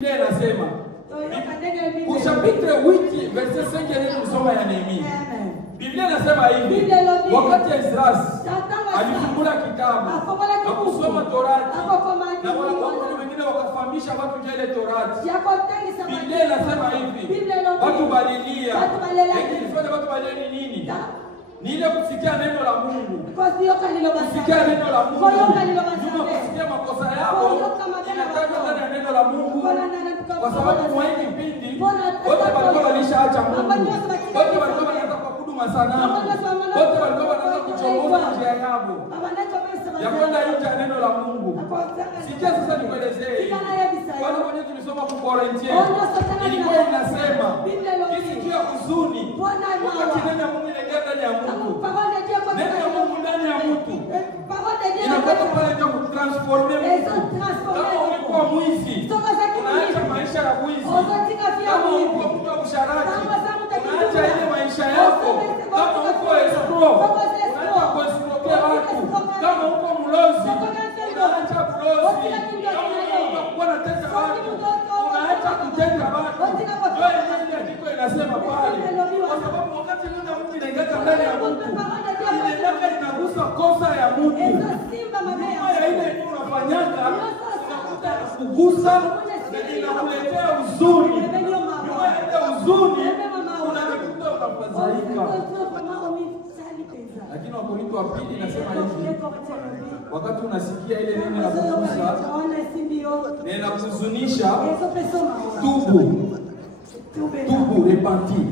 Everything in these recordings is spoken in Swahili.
Biblia inasema chapitre 8 verset 5 ndio kusoma ya Nehemia. Biblia inasema hivi, wakati Ezra alifungua kitabu na kusoma Torati na watu wengine wakafahamisha watu ile Torati. Biblia inasema hivi, watu balilia. Lakini watu balilia nini? Ni ile kusikia neno la Mungu. Kusikia neno la Mungu. Kusikia makosa yao. Inatajwa ndani ya neno la Mungu. Kwa sababu mwa hii kipindi wote walikuwa walishaacha Mungu. Wote walikuwa wanaanza kuabudu masanamu. Wote walikuwa wanaanza kuchongoza njia yao ya kwenda nje ya neno la Mungu. Sikia sasa nikuelezee. Wale wenye tulisoma kwa Korintho ilikuwa inasema kitu ya huzuni. Wakati neno la Mungu inaingia ndani ya Mungu. Neno la Mungu ndani ya mtu. Inapata pale ndio kutransforme mtu. Kama ulikuwa mwizi, unaacha maisha ya mwizi. Kama ulikuwa mtu wa usharati, unaacha ile maisha yako. Kama uko escrow, unaacha kuescroquer watu. Kama uko mlozi, unaacha mlozi. Kama unakuwa unatesa watu, unaacha kutenda watu. Ndio ndiko inasema pale. Kwa sababu wakati neno la Mungu inaingia ndani ya mtu, inagusa kosa ya Mungu. Ile unafanyaka unakuta kugusa na inakuletea huzuni. Ile huzuni unakuta unafadhaika. Lakini Wakorintho wa pili inasema hivi, wakati unasikia ile neno la kugusa na inakuhuzunisha, tubu. Tubu, repenti.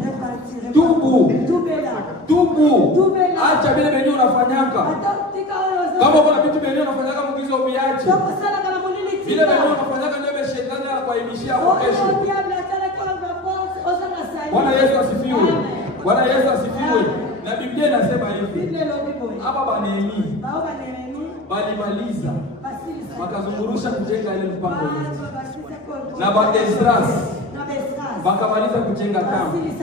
Tubu. Acha vile venye unafanyaka. Kama kuna vitu venye unafanyaka mkizo uviache. Vile venye unafanyaka ndio shetani anakuaibishia hapo kesho. Bwana Yesu asifiwe. Bwana Yesu asifiwe. Na Biblia inasema hivi. Hapa Banehemia balimaliza wakazungurusha kujenga ile mpango yote. Na Ezra bakamaliza kujenga kambi.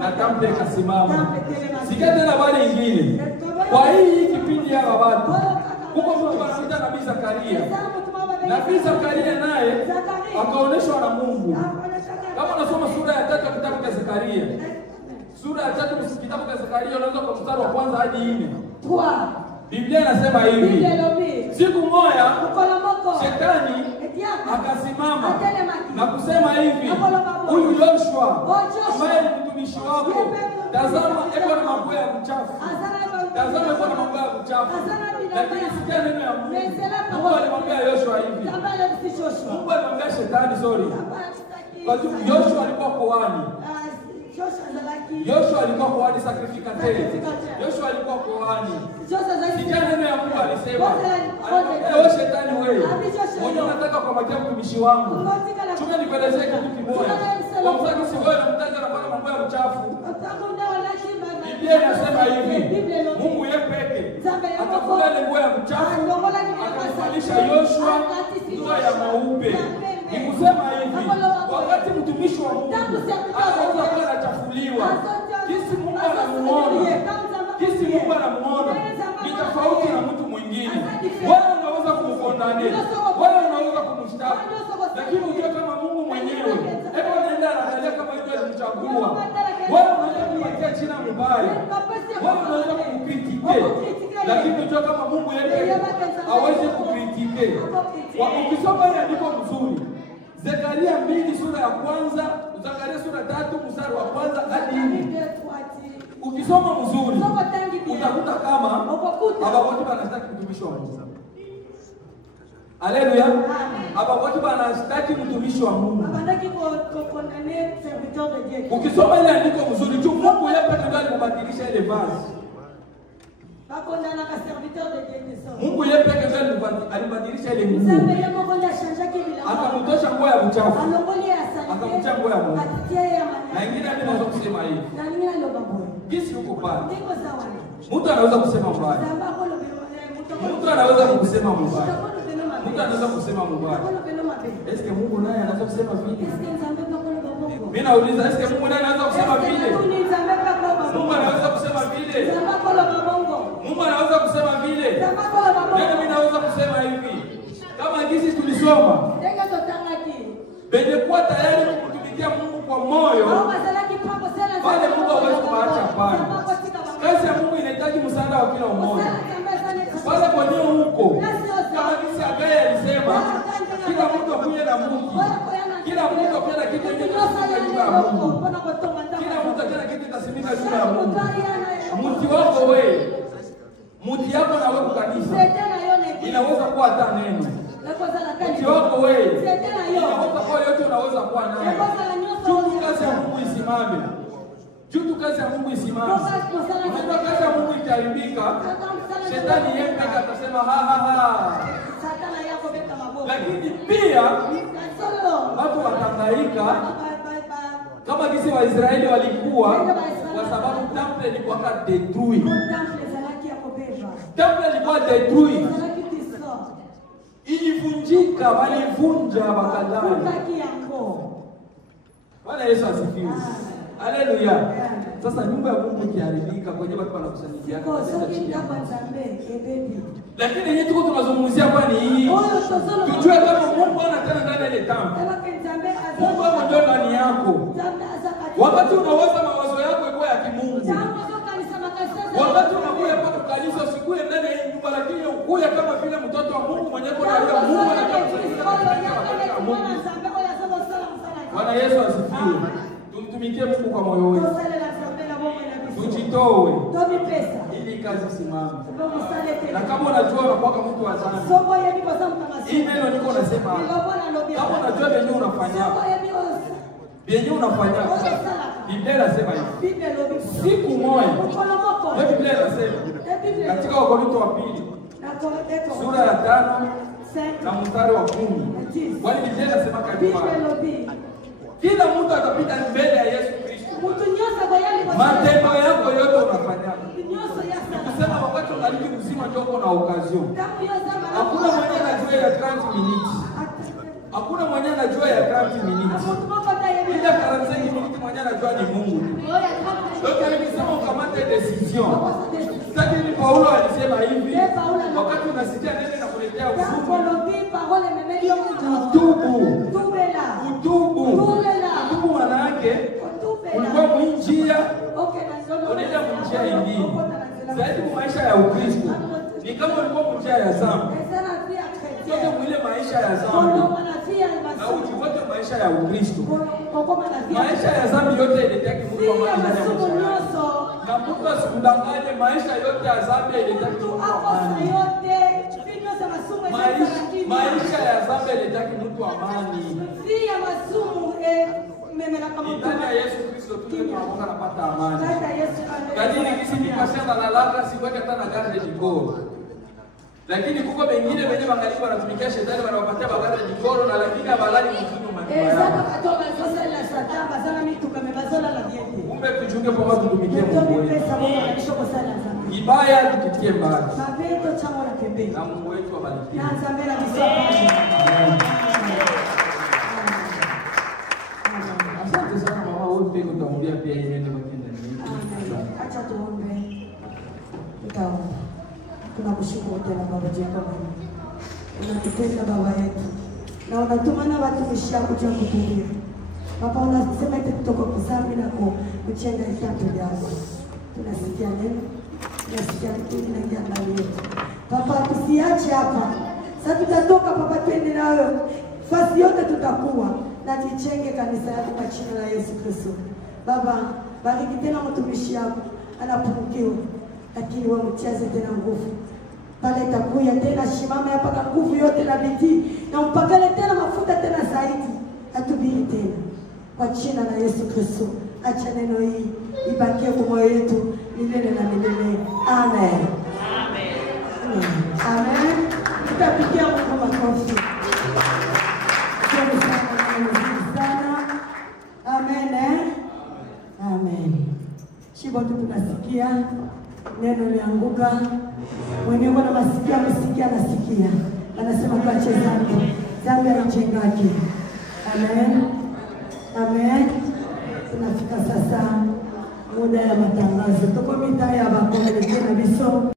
Na kambi ikasimama. Sikia tena habari nyingine. Kwa hii kipindi ya watu huko mtu anaita Nabii Zakaria. Nabii Zakaria naye akaoneshwa na Mungu. Kama unasoma sura ya 3 kitabu cha Zakaria. Sura ya 3 kitabu cha Zakaria unaanza kwa mstari wa kwanza hadi 4. Biblia inasema hivi. Siku moja Shetani akasimama na kusema hivi, huyu Yoshua ambaye ni mtumishi wako, tazama eko na mambo ya uchafu. Tazama eko na mambo ya uchafu. Lakini sikia neno ya Mungu. Mungu alimwambia Yoshua hivi. Mungu alimwambia Shetani kwa sababu Yoshua alikuwa kuhani. Yoshua alikuwa kuhani sacrificateur. Yoshua alikuwa kuhani. Sikia neno ya Mungu alisema. Wewe Shetani wewe. Mwenye unataka kumakia mtumishi wangu. Chunga nikuelezee kitu kimoja. Kwa mfano si wewe unamtaja na kwa mambo ya uchafu. Biblia inasema hivi. Mungu yeye peke akafua ile nguo ya uchafu. Akamvalisha Yoshua nguo ya maupe. Nikusema hivi, wakati mtumishi wa Mungu anakuwa anachafuliwa, jinsi Mungu anamuona, jinsi Mungu anamuona ni tofauti na mtu mwingine. Wewe unaweza kumkondani, wewe unaweza kumshtaki, lakini ukiwa kama Mungu mwenyewe, hebu nenda angalia kama yeye alimchagua. Wewe unaweza kumpatia jina mbaya, wewe unaweza kumkritike, lakini ukiwa kama Mungu yeye hawezi kukritike. Ukisoma ile andiko mzuri, Zekaria 2 sura ya kwanza, Zekaria sura 3 mstari wa kwanza hadi 4. Ukisoma mzuri utakuta kama hapa watu wanastaki mtumishi wa Mungu. Haleluya. Hapa watu wanastaki mtumishi wa Mungu. Ukisoma ile andiko mzuri tu, Mungu yeye ndio alibadilisha ile vazi. Mungu yeye peke yake alibadilisha ile nguo. Akamtosha nguo ya uchafu. Akamtia nguo ya Mungu. Na ingine hadi naweza kusema hivi. Kisi huko pale. Mtu anaweza kusema mbaya. Mtu anaweza kusema mbaya. Mtu anaweza kusema mbaya. Eske Mungu naye anaweza kusema vile? Mimi nauliza eske Mungu naye anaweza kusema vile? Mungu anaweza kusema vile? Mungu anaweza kusema vile? Ndio mimi naweza kusema hivi. Kama jinsi tulisoma benye kuwa tayari kutumikia Mungu kwa moyo, wale Mungu hawezi kuacha pale. Kazi ya Mungu inahitaji msaada wa kila mmoja. Wala kwa nini huko? Kama jinsi Agaya alisema, kila mtu akuye na Mungu. Kila mtu akuye na kitu kinachosimika juu ya Mungu. Kila mtu akuye na kitu kinachosimika juu ya Mungu. Mti wako wewe, mti yako na wewe kanisa, inaweza kuwa hata neno. Mti wako wewe, inaweza kuwa yote unaweza kuwa nayo. Juu kazi ya Mungu isimame. Juu kazi ya Mungu isimame. Unajua kazi ya Mungu ikiharibika, shetani yeye pekee atasema ha. Lakini pia watu watangaika kama kisi wa Israeli walikuwa, kwa sababu temple ilikuwa détruit. Temple ilikuwa détruit. Ilivunjika, walivunja wakadai. Bwana Yesu asifiwe. Haleluya. Sasa nyumba ya Mungu ikiharibika, kwenye watu wanakusanyika. Lakini yeye tuko tunazungumzia kwa ni hii. Tujue kama Mungu anatenda ndani ya ile temple. Mungu anajua ndani yako. Wakati unawaza mawazo yako iko ya kimungu. Wakati unakuja hapa kanisa usikue ndani ya nyumba, lakini ukuja kama vile mtoto wa Mungu mwenye kwa roho ya Mungu anataka Mungu. Bwana Yesu asifiwe. Tumtumikie Mungu kwa moyo wetu. Tujitoe ili kazi simame. Na kama unajua unakuwa mtu wa dhambi, hii neno niko nasema, kama unajua venye unafanya, Biblia inasema hivi. Siku moja, Biblia inasema katika Wakorintho wa pili sura ya 5 na mstari wa 10. Kwani Biblia inasema kabisa, kila mtu atapita mbele ya Yesu Kristo. Matendo yako yote unafanya. Kusema wakati unaliki mzima ndio uko na occasion. Hakuna mwenye anajua ya 30 minutes. Hakuna mwenye anajua ya 30 minutes. Bila 45 minutes mwenye anajua ni Mungu. Ndio nikisema ukamate decision. Sasa ni Paulo alisema hivi, wakati unasikia neno na kuletea ufunuo. Utubu manake ulikuwa mwinjia, unaenda mwinjia ingine. Zaidi kwa maisha ya Ukristo, ni kama ulikuwa mwinjia ya dhambi. Yote mwile maisha ya dhambi. Na ujivote maisha ya Ukristo. Maisha ya dhambi yote iletaki Mungu amani ndani ya maisha yako. Na Mungu asikudanganye, maisha yote ya dhambi iletaki Mungu amani. Maisha ya dhambi iletaki Mungu amani. Ndani ya Yesu Kristo tunapokuwa tunapata amani. Kadiri kisi nikasema na lalaka siweke tena garde dikoro. Lakini kuko wengine wenye wangaliki wanatumikia shetani, wanawapatia bagara dikoro na lakini abalani mzungu maneno. Kumbe tuchunge kwa watu tumikie Mungu wetu. Ibaya tukitie mbali. Na Mungu wetu abariki. Asante sana mama wote kutuambia pia ile ndio kitendo. Acha tuombe. Tutaomba. Tunakushukuru tena Baba Jehova. Unatupenda Baba yetu. Na unatumana watumishi wako kuja kutulia. Baba unasema eti kutoka kuzambi na kuchenga itanto yako. Tunasikia neno. Tunasikia kitu kinaingia ndani yetu. Baba tusiache hapa. Sasa tutatoka Baba twende nawe. Fasi yote tutakuwa na tuchenge kanisa yako kwa jina la Yesu Kristo. Baba, bariki tena mtumishi wako anapungukiwa, lakini wewe mcheze tena nguvu. Pale takuya tena shimame hapa kwa nguvu yote na bidii na mpakale tena mafuta tena zaidi. Atubiri tena kwa jina la Yesu Kristo. Acha neno hii ibakie kwa moyo wetu milele na milele. Amen. Amen. Amen. Tutapigia Mungu makofi. Amen. Amen. Shibo tu tunasikia neno lianguka. Mwenyewe na masikia amesikia nasikia. Anasema tuache dhambi. Dhambi haijengaki. Amen. Amen. Tunafika sasa muda ya matangazo. Tuko mitaa ya Bakome tena biso.